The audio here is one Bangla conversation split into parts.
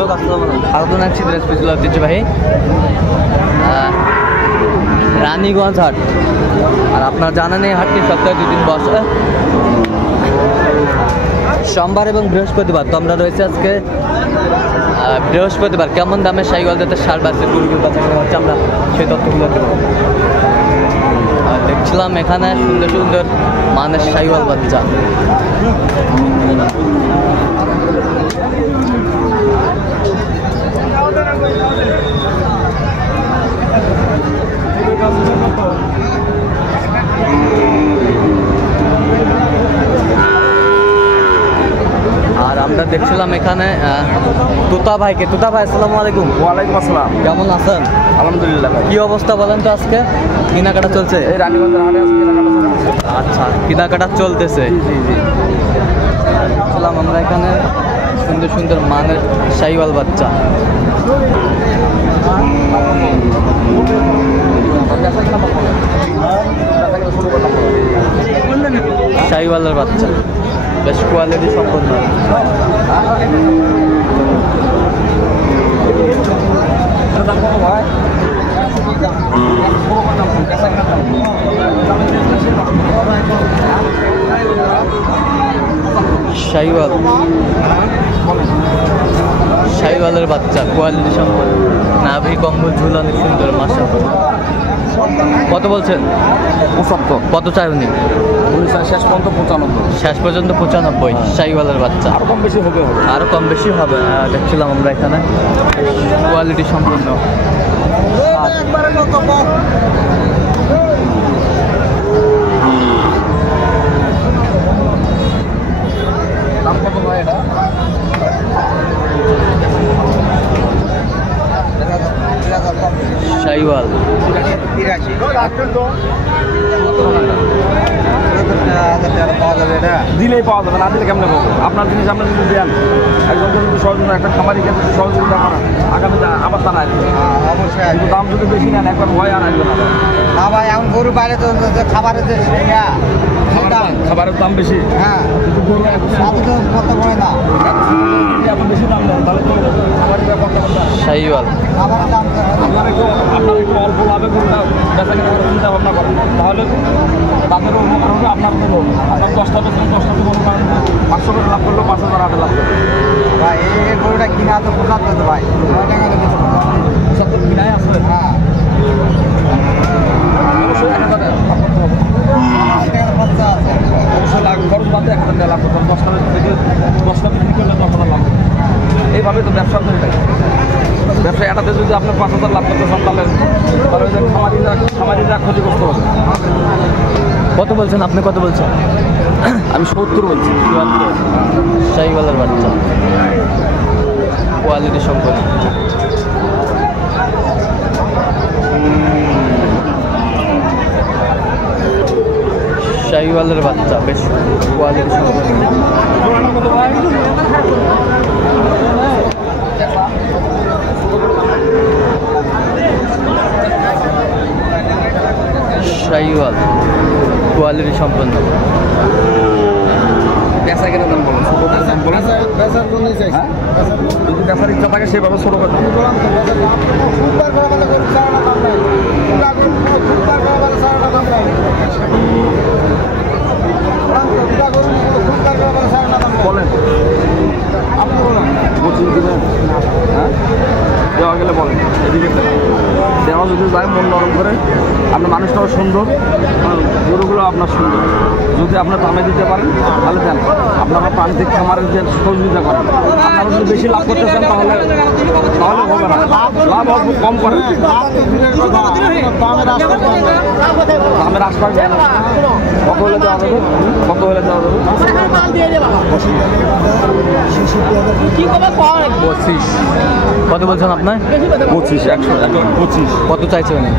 খাগড়াছড়ি দিনাজপুর জেলা ঐতিহ্যবাহী রানীগঞ্জ হাট। আর আপনারা জানেন এই হাটটি সপ্তাহে 2 দিন বসে, সোমবার এবং বৃহস্পতিবার। তো আমরা রয়েছে আজকে বৃহস্পতিবার। কেমন দামে শাহিওয়াল জাতের ষাঁড় বাছুর গরুগুলো বাচ্চা কেনা হচ্ছে আমরা সেই তথ্যগুলো দেব। দেখছিলাম এখানে সুন্দর সুন্দর মানের শাহিওয়াল বাচ্চা। আর আমরা দেখছিলাম এখানে তোতা ভাইকে। তোতা ভাই আসসালামু আলাইকুম। ওয়ালাইকুম আসসালাম। কেমন আছেন? আলহামদুলিল্লাহ। কি অবস্থা বলেন তো আজকে? কেনাকাটা চলছে? এই রানীগঞ্জের হাটে আজকে কেনাকাটা চলছে। আচ্ছা, কেনাকাটা চলতেছে। জি জি। দেখছিলাম আমরা এখানে সুন্দর সুন্দর মানের শাহিওয়াল বাচ্চা। শাহিওয়ালের বাচ্চা বেশ কোয়ালিটি সম্পন্ন। শাহিওয়াল, শাহিওয়ালের বাচ্চা কোয়ালিটি সম্পন্ন। নাভি কম্বল ঝুল অনেক সুন্দর। মাশাআল্লাহ। কত বলছেন? 75। কত চাই উনি? শেষ পর্যন্ত 95। শেষ পর্যন্ত 95। শাহিওয়ালের বাচ্চা আরো কম বেশি হবে। আরো কম বেশি হবে। দেখছিলাম আমরা এখানে কোয়ালিটি সম্পন্ন। দাম কত ভাই এটা? শাহিওয়াল দিলেই পাওয়া যাবে, না দিলে কেমনে পাবো? আপনার জিনিস আপনি যদি দেন, একজন যদি সহযোগিতা, একটা খামারি কিন্তু সহযোগিতা করেন, আগামী আবার তা নাই অবশ্যই। কিন্তু দাম যদি বেশি নেন একবার ভয় আর আসবে না ভাই। এখন গরু বাইরে তো খাবারের যে খাবারের দাম বেশি। হ্যাঁ, কিন্তু গরু কত করে না এখন বেশি দাম দেন, তাহলে তো খাবারের ব্যাপারটা শাহিওয়াল। আপনার একটু অল্প লাভে গরুটা বেচা কেনা করার চিন্তা ভাবনা করেন, তাহলে তাদেরও উপকার হবে, আপনার হবে। আপনার 10টা বেতন 10টা তো মনে করেন 500 করে লাভ করলেও 5000 8 লাভ করবে ভাই। এই গরুটা কিনা তো 75 ভাই। 75 কিনাই আছে। হ্যাঁ, অবশ্যই 1000 লাভ করতে হবে। অবশ্যই লাভ খরচ বাদে 1000 লাভ করতে হবে। 10টা বিক্রি করলে 10,000 লাভ করবে। এইভাবে তো ব্যবসা করে থাকে। ব্যবসা এটাতে যদি আপনি 5000 লাভ করতে চান তাহলে ওই যে খামারিরা ক্ষতিগ্রস্ত হবে। কত বলছেন আপনি? কত বলছেন? আমি 70 বলছি। শাহিওয়ালের বাচ্চা কোয়ালিটি সম্পন্ন। শাহিওয়ালের বাচ্চা বেশ কোয়ালিটি সম্পন্ন। শাহিওয়াল কোয়ালিটি সম্পন্ন। বেচা কেনা দাম বলেন, যদি বেচার ইচ্ছা থাকে সেভাবে ছোটো কথা। বলেন আপনি বলেন, বুঝিয়ে দিবেন। হ্যাঁ, দেওয়া গেলে বলেন। এদিকে দেওয়া যদি যায় মন নরম করে, আপনার মানুষটাও সুন্দর, গরুগুলো আপনার সুন্দর। যদি আপনার দামে দিতে পারেন তাহলে দেন। আপনারা প্রান্তিক খামারের যে সহযোগিতা করেন, আপনারা যদি বেশি লাভ করতে চান তাহলে হবে না। লাভ অল্প কম করেন, দামের আশপাশ দেন। কত হলে দেওয়া যাবে? কত হলে দেওয়া যাবে? 25। কত বলছেন আপনার? 25, 125। কত চাইছে উনি?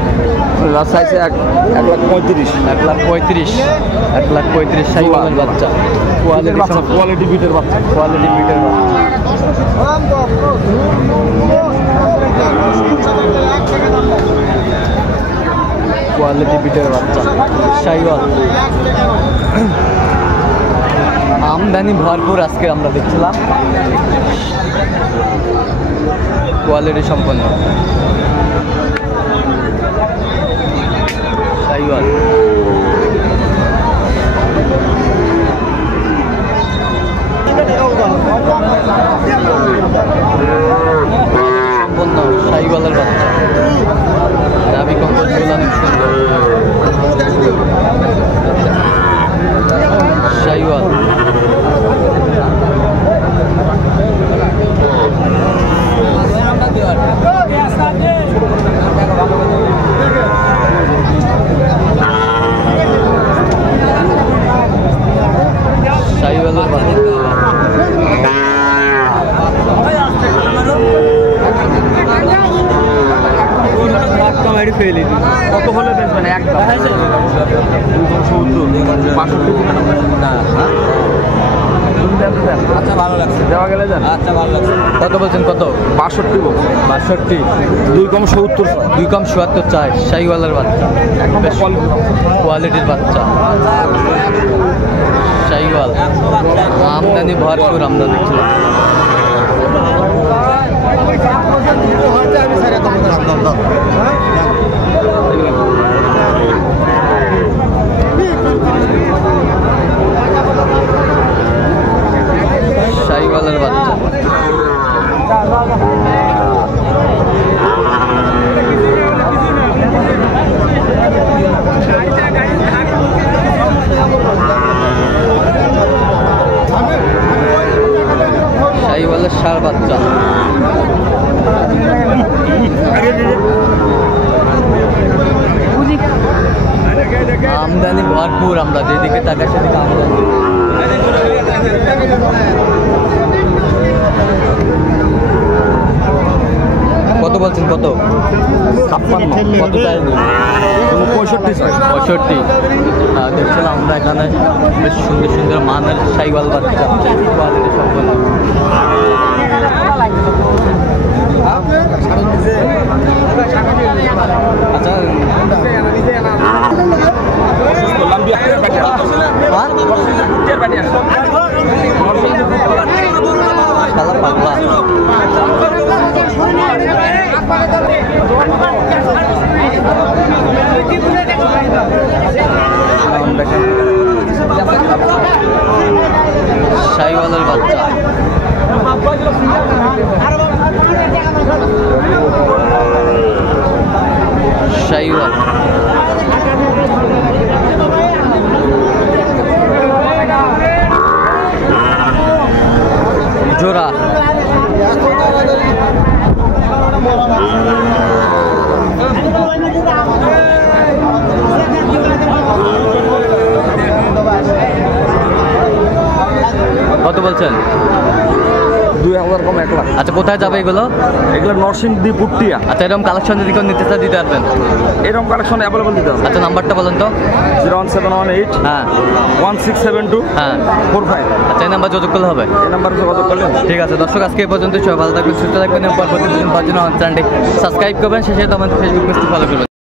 লাস্ট চাইছে 1,35,000। 1,35,000। 1,35,000 শাহিওয়ালের বাচ্চা কোয়ালিটি বিটের বাচ্চা। কোয়ালিটি বিটের বাচ্চা। কোয়ালিটি বিটের বাচ্চা শাহিওয়াল। আমদানি ভরপুর আজকে আমরা দেখছিলাম। কোয়ালিটি সম্পন্ন শাহিওয়াল। সম্পন্ন শাহিওয়ালের বাচ্চা, নাভি কম্বল ঝুল অনেক সুন্দর। শাহিওয়াল শাহিওয়ালের বাচ্চা। কত হলে বেচবেন? একদম 270। আচ্ছা ভালো লাগছে, দেওয়া গেলে দেন। আচ্ছা ভালো লাগছে। কত বলছেন? কত? 62 বলছে। 62। 2 কম 70। 2 কম 77 চাই। শাহিওয়ালের বাচ্চা, বেশ কোয়ালিটির বাচ্চা। শাহিওয়াল আমদানি ভরপুর আমদানি ছিল। শাহিওয়ালের বাচ্চা। শাহিওয়ালের ষাঁড় বাচ্চা। আমদানি ভরপুর, আমরা যেদিকে তাকাই সেদিকে আমদানি। কত বলছেন? কত? 56। কত চাইনি? 65 চাই। 65। দেখছিলাম আমরা এখানে বেশ সুন্দর সুন্দর মানের শাহিওয়াল বাচ্চা, কোয়ালিটি সম্পন্ন। আচ্ছা শালা পাগলা। শাহিওয়ালের বাচ্চা। শাহিওয়াল জোড়া। কত বলছেন? 2000 কম 1 লাখ। আচ্ছা কোথায় যাবে এগুলো? এগুলো নরসিংদী পুট্টিয়া। আচ্ছা এরকম কালেকশন যদি কেউ নিতে চায় দিতে পারবেন? এরকম কালেকশন অ্যাভেলেবল দিতে হবে। আচ্ছা নাম্বারটা বলেন তো। 01718 হ্যাঁ 1672 হ্যাঁ 45। আচ্ছা এই নাম্বার যোগাযোগ করলে হবে? এই নাম্বারে যোগাযোগ করলে। ঠিক আছে দর্শক, আজকে এই পর্যন্ত। সবাই ভালো থাকবেন, সুস্থ থাকবেন এবং পরবর্তী দিন পাওয়ার জন্য আমার চ্যানেলটি সাবস্ক্রাইব করবেন, সেই সাথে আমাদের ফেসবুক পেজটি ফলো করবেন।